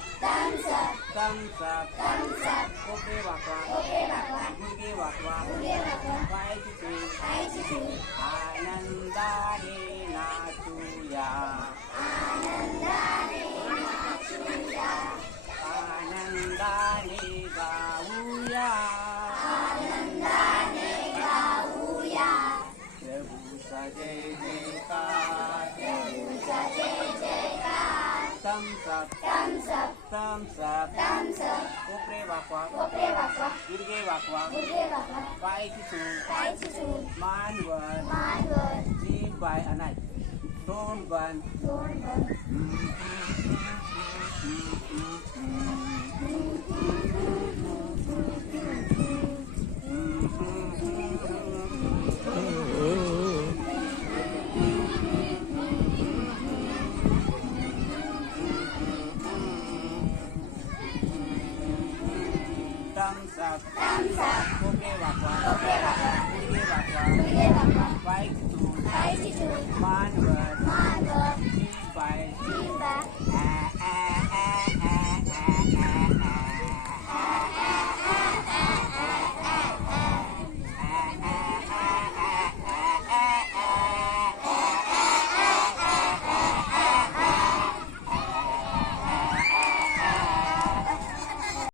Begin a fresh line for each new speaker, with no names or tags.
thumbs up,
thumbs up, thumbs up. Okay वाकवा, okay thumbs up. Thumbs
up.
Thumbs up.
Thumbs up.
Kopre wakwa. Pai kisu. Man word, man
word.
Jeep by anai. Don't burn.
Don't mm-hmm.
Mm-hmm. Mm-hmm. thumbs up. Thumbs up. Okay, Bakwa. Okay, Bakwa. Kuye Bakwa. Kuye Bakwa. Bike to. Bike to. đi Manwar. đi Tiba.